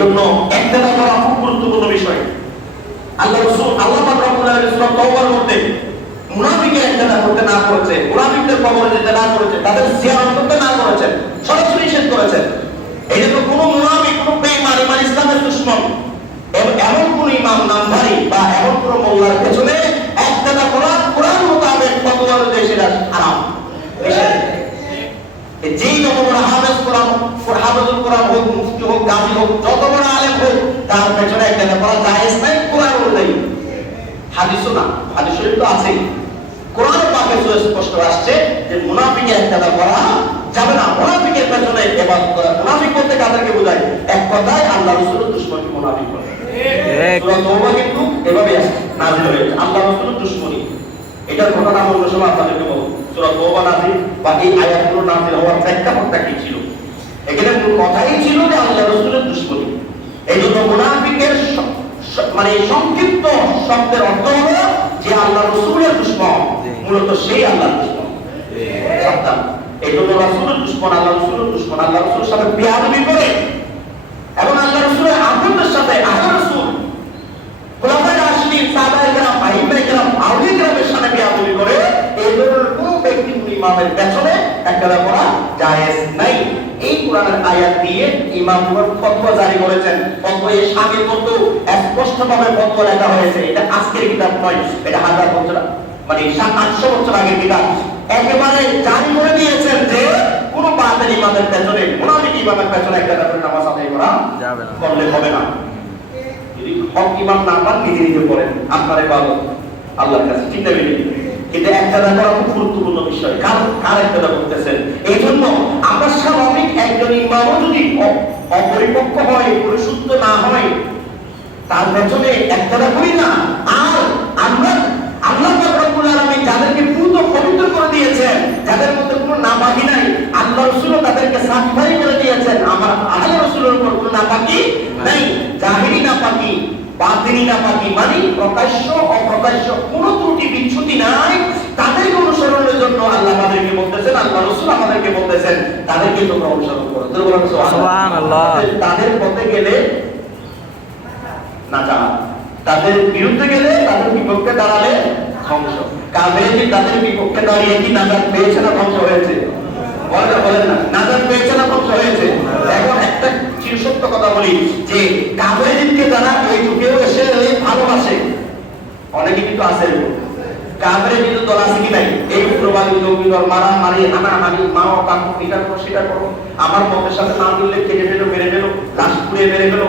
জন্য ইক্তেদা করা খুব গুরুত্বপূর্ণ বিষয়। আল্লাহ রাসূল আল্লাহ পাক রব্বুল আলামিন সূরা তাওবার মধ্যে মুনাফিকদের ইক্তেদা করতে না করেছে, মুনাফিকদের কবরে যেতে না করেছে, তাদের জিয়ারত করতে না করেছেন, সরাসরি নিষেধ করেছেন। এই জন্য কোন মুনাফিক, কোন বেঈমান, ইমান ইসলামের দুশমন এবং এমন কোন ইমাম নামধারী বা এমন কোন মোল্লার পেছনে ইক্তেদা করা কোরআন মোতাবেক ফতোয়া অনুযায়ী সেটা হারাম। যেই যত বড় হাফেজ কোরআন, হাফেজুল কোরআন হোক, মুফতি হোক, গাজী হোক, যত বড় আলেম হোক, তার পেছনে ইক্তেদা করা জায়েজ নাই কোরআন অনুযায়ী। হাদিসও না, হাদিস শরীফ তো আছেই, কোরআন পাকে স্পষ্ট আসছে যে মুনাফিকের ইক্তেদা করা যাবে না। মুনাফিকের পেছনে ইবাদত করা, মুনাফিক বলতে কাদেরকে বোঝায়? এক কথায় আল্লাহ রাসূলের দুশমনকে মুনাফিক বলে। সূরা তাওবা কিন্তু এভাবে নাযিল হয়েছে, আল্লাহ রাসূলের দুশমনী। এটার ঘটনা অন্য সময় আপনাদেরকে বলবো। সূরা তাওবা নাযিল বা এই আয়াতগুলো নাযিল হওয়ার প্রেক্ষাপটটা কি ছিল? এখানে মূল কথাই ছিল যে আল্লাহ রাসূলের দুশমনী। এই জন্য মুনাফিকের মানে সংক্ষিপ্ত শব্দের অর্থ হলো যে আল্লাহ রাসূলের দুশমন, মূলত সেই আল্লাহর দুশমন। সাবধান, এই জন্য রাসূলের দুশমন, আল্লাহ রাসূলের দুশমন, আল্লাহ রাসূলের সাথে বেয়াদবি করে এবং আল্লাহ রাসূলের আদর্শের সাথে আল্লাহ রাসূল খোলাফায়ে রাশিদিন, সাহাবায়ে কেরাম, আইম্মায়ে কেরাম, আউলিয়া কেরামের সাথে বেয়াদবি করে এই ধরনের কোন ব্যক্তি, কোন ইমামের পেছনে ইক্তেদা করা জায়েজ নাই। এই কোরআনের আয়াত দিয়ে ইমামগণ ফতোয়া জারি করেছেন। ফতোয়া এর সামনে কত স্পষ্টভাবে ফতোয়া লেখা হয়েছে। এটা আজকের কিতাব নয়, এটা হাজার বছর মানে 700-800 বছর আগের কিতাব। একেবারে জারি করে দিয়েছেন যে কোন বাতিল ইমামের পেছনে, মুনাফিক ইমামের পেছনে ইক্তেদা করে নামাজ আদায় করা যাবে না, করলে হবে না। যদি হক ইমাম না পান, নিজে নিজে করেন, আপনার ইবাদত আল্লাহর কাছে ঠিক না? কিন্তু ইক্তেদা করা খুব গুরুত্বপূর্ণ বিষয়। কার ইক্তেদা করতেছেন? এই জন্য আমরা স্বাভাবিক একজন ইমামও যদি অপরিপক্ক হয়, পরিশুদ্ধ না হয়, তার পেছনে ইক্তেদা করি না। আর আমরা আল্লাহ পাক রব্বুল আলামিন যাদেরকে পুরো পবিত্র করে দিয়েছেন, যাদের মধ্যে কোনো নাপাকি নাই, আল্লাহ রাসূলও তাদেরকে সাফাই করে দিয়েছেন। আমার আহলে রাসূলের উপর কোনো নাপাকি নাই। জাহিরি নাপাকি, বাতিনি নাপাকি মানে প্রকাশ্য অপ্রকাশ্য কোনো ত্রুটি বিচ্যুতি নাই। তাদেরকে অনুসরণের জন্য আল্লাহ আমাদেরকে বলতেছেন, আল্লাহ রাসূল আমাদেরকে বলতেছেন, তাদেরকে তোমরা অনুসরণ করো। সুবহানাল্লাহ। তাদের পথে গেলে নাজাত, তাদের বিরুদ্ধে গেলে, তাদের বিপক্ষে দাঁড়ালে ধ্বংস। কাফেররা তাদের বিপক্ষে দাঁড়িয়ে কি নাজাত পেয়েছে না ধ্বংস হয়েছে? বলেন না, নাজাত পেয়েছে না ধ্বংস হয়েছে? এখন একটা চিরসত্য কথা বলি যে কাফেরদেরকে যারা এই যুগেও এসে ভালোবাসে, অনেকে কিন্তু আছে, কাফেরের কিন্তু দল আছে কি নাই? এই উগ্রবাদী জঙ্গিদল, মারামারি, হানাহানি, মাও কাকু, এটা করো সেটা করো, আমার মতের সাথে না মিললে কেটে ফেলো, মেরে ফেলো, লাশ পুড়িয়ে মেরে ফেলো,